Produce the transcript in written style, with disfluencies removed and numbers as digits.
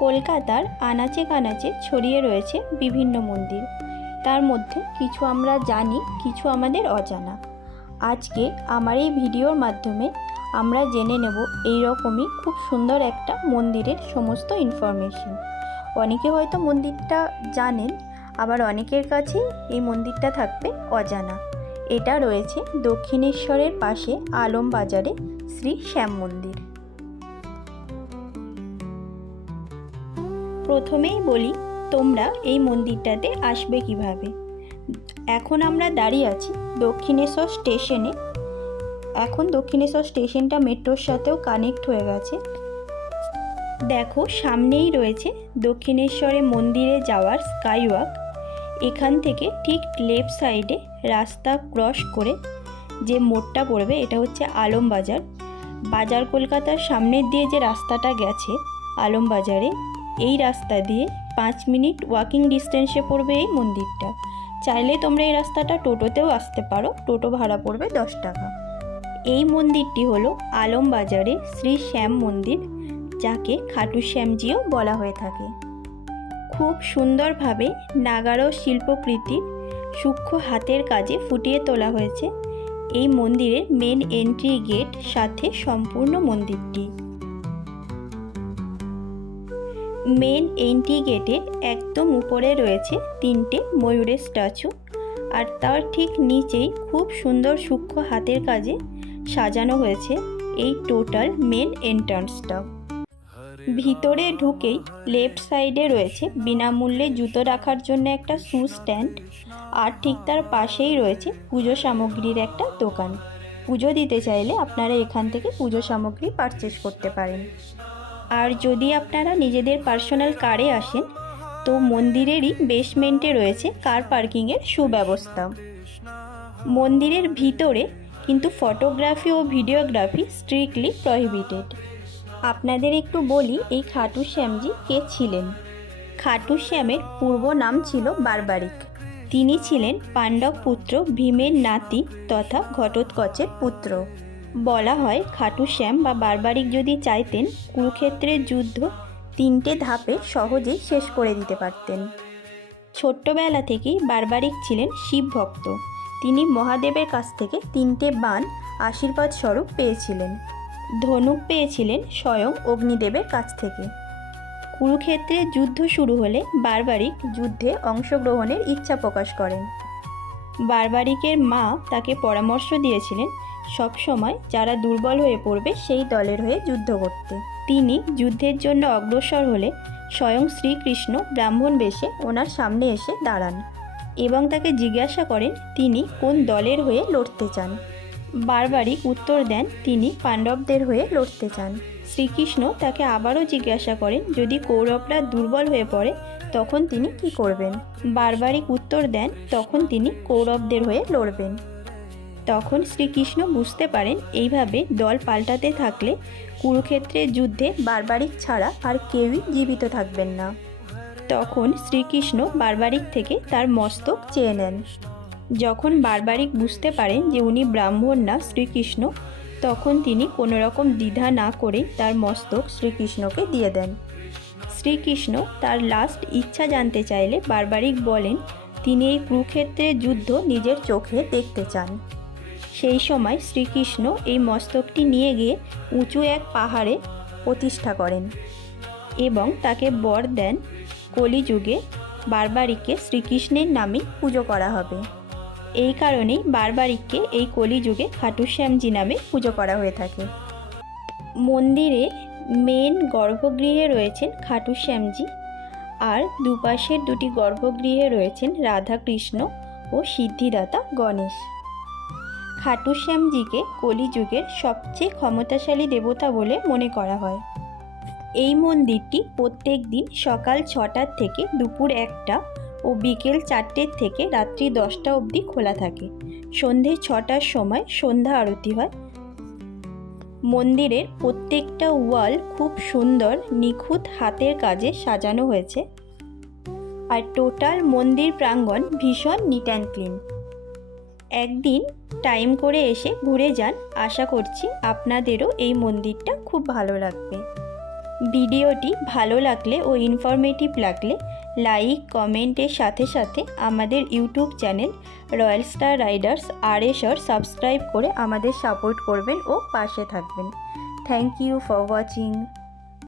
কলকাতার আনাচে কানাচে ছড়িয়ে রয়েছে বিভিন্ন মন্দির। তার মধ্যে কিছু আমরা জানি, কিছু আমাদের অজানা। আজকে আমার এই ভিডিওর মাধ্যমে আমরা জেনে নেব এই রকমই খুব সুন্দর একটা মন্দিরের সমস্ত ইনফরমেশন। অনেকে হয়তো মন্দিরটা জানেন, আবার অনেকের কাছেই এই মন্দিরটা থাকবে অজানা। এটা রয়েছে দক্ষিণেশ্বরের পাশে আলমবাজারে শ্রী শ্যাম মন্দির। প্রথমেই বলি, তোমরা এই মন্দিরটাতে আসবে কিভাবে। এখন আমরা দাঁড়িয়ে আছি দক্ষিণেশ্বর স্টেশনে। এখন দক্ষিণেশ্বর স্টেশনটা মেট্রোর সাথেও কানেক্ট হয়ে গেছে। দেখো, সামনেই রয়েছে দক্ষিণেশ্বরে মন্দিরে যাওয়ার স্কাইওয়াক। এখান থেকে ঠিক লেফট সাইডে রাস্তা ক্রস করে যে মোড়টা পড়বে, এটা হচ্ছে আলমবাজার। বাজার কলকাতার সামনের দিয়ে যে রাস্তাটা গেছে আলমবাজারে, এই রাস্তা দিয়ে 5 মিনিট ওয়াকিং ডিস্টেন্সে পড়বে এই মন্দিরটা। চাইলে তোমরা এই রাস্তাটা টোটোতেও আসতে পারো, টোটো ভাড়া পড়বে 10 টাকা। এই মন্দিরটি হলো আলমবাজারে শ্রী শ্যাম মন্দির, যাকে খাটু শ্যামজিও বলা হয়ে থাকে। খুব সুন্দরভাবে নাগারো শিল্পকৃতির সূক্ষ্ম হাতের কাজে ফুটিয়ে তোলা হয়েছে এই মন্দিরের মেন এন্ট্রি গেট সাথে সম্পূর্ণ মন্দিরটি। মেন এন্ট্রি গেটের একদম উপরে রয়েছে 3টে ময়ূরের স্ট্যাচু, আর তার ঠিক নিচেই খুব সুন্দর সূক্ষ্ম হাতের কাজে সাজানো হয়েছে এই টোটাল মেন এন্ট্রান্সটা। ভিতরে ঢুকেই লেফট সাইডে রয়েছে বিনামূল্যে জুতো রাখার জন্য একটা শু স্ট্যান্ড, আর ঠিক তার পাশেই রয়েছে পুজো সামগ্রীর একটা দোকান। পুজো দিতে চাইলে আপনারা এখান থেকে পুজো সামগ্রী পারচেস করতে পারেন। আর যদি আপনারা নিজেদের পার্সোনাল কারে আসেন, তো মন্দিরেরই বেসমেন্টে রয়েছে কার পার্কিংয়ের সুব্যবস্থা। মন্দিরের ভিতরে কিন্তু ফটোগ্রাফি ও ভিডিওগ্রাফি স্ট্রিক্টলি প্রহিবিটেড। আপনাদের একটু বলি, এই খাটু শ্যামজি কে ছিলেন। খাটু শ্যামের পূর্ব নাম ছিল বারবারিক। তিনি ছিলেন পাণ্ডব পুত্র ভীমের নাতি তথা ঘটোৎকচের পুত্র। বলা হয় খাটু শ্যাম বা বারবারিক যদি চাইতেন, কুরুক্ষেত্রের যুদ্ধ 3টে ধাপে সহজেই শেষ করে দিতে পারতেন। ছোট্টবেলা থেকেই বারবারিক ছিলেন শিব ভক্ত। তিনি মহাদেবের কাছ থেকে 3টে বাণ আশীর্বাদ স্বরূপ পেয়েছিলেন। ধনুক পেয়েছিলেন স্বয়ং অগ্নিদেবের কাছ থেকে। কুরুক্ষেত্রের যুদ্ধ শুরু হলে বারবারিক যুদ্ধে অংশগ্রহণের ইচ্ছা প্রকাশ করেন। বারবারিকের মা তাকে পরামর্শ দিয়েছিলেন সবসময় যারা দুর্বল হয়ে পড়বে সেই দলের হয়ে যুদ্ধ করতে। তিনি যুদ্ধের জন্য অগ্রসর হলে স্বয়ং শ্রীকৃষ্ণ ব্রাহ্মণ বেশে ওনার সামনে এসে দাঁড়ান এবং তাকে জিজ্ঞাসা করেন তিনি কোন দলের হয়ে লড়তে চান। বারবারিক উত্তর দেন তিনি পাণ্ডবদের হয়ে লড়তে চান। শ্রীকৃষ্ণ তাকে আবারও জিজ্ঞাসা করেন যদি কৌরবরা দুর্বল হয়ে পড়ে তখন তিনি কি করবেন। বারবারিক উত্তর দেন তখন তিনি কৌরবদের হয়ে লড়বেন। তখন শ্রীকৃষ্ণ বুঝতে পারেন এইভাবে দল পাল্টাতে থাকলে কুরুক্ষেত্রের যুদ্ধে বারবারিক ছাড়া আর কেউই জীবিত থাকবেন না। তখন শ্রীকৃষ্ণ বারবারিক থেকে তার মস্তক চেয়ে নেন। যখন বারবারিক বুঝতে পারেন যে উনি ব্রাহ্মণ না শ্রীকৃষ্ণ, তখন তিনি কোনো রকম দ্বিধা না করে তার মস্তক শ্রীকৃষ্ণকে দিয়ে দেন। শ্রীকৃষ্ণ তার লাস্ট ইচ্ছা জানতে চাইলে বারবারিক বলেন তিনি এই কুরুক্ষেত্রের যুদ্ধ নিজের চোখে দেখতে চান। সেই সময় শ্রীকৃষ্ণ এই মস্তকটি নিয়ে গিয়ে উঁচু এক পাহাড়ে প্রতিষ্ঠা করেন এবং তাকে বর দেন কলিযুগে বারবারিককে শ্রীকৃষ্ণের নামেই পুজো করা হবে। এই কারণেই বারবারিককে এই কলিযুগে খাটু শ্যামজি নামে পুজো করা হয়ে থাকে। মন্দিরের মেন গর্ভগৃহে রয়েছেন খাটু শ্যামজি, আর দুপাশের 2টি গর্ভগৃহে রয়েছেন রাধাকৃষ্ণ ও সিদ্ধিদাতা গণেশ। খাটু শ্যামজিকে কলিযুগের সবচেয়ে ক্ষমতাশালী দেবতা বলে মনে করা হয়। এই মন্দিরটি প্রত্যেক দিন সকাল 6টার থেকে দুপুর 1টা ও বিকেল 4টের থেকে রাত্রি 10টা অবধি খোলা থাকে। সন্ধে 6টার সময় সন্ধ্যা আরতি হয়। মন্দিরের প্রত্যেকটা ওয়াল খুব সুন্দর নিখুঁত হাতের কাজে সাজানো হয়েছে, আর টোটাল মন্দির প্রাঙ্গণ ভীষণ নিট অ্যান্ড ক্লিন। একদিন টাইম করে এসে ঘুরে যান, আশা করছি আপনাদেরও এই মন্দিরটা খুব ভালো লাগবে। ভিডিওটি ভালো লাগলে ও ইনফরমেটিভ লাগলে লাইক কমেন্টের সাথে সাথে আমাদের YouTube channel royal star riders RSR subscribe করে আমাদের সাপোর্ট করবেন ও পাশে থাকবেন। Thank you for watching.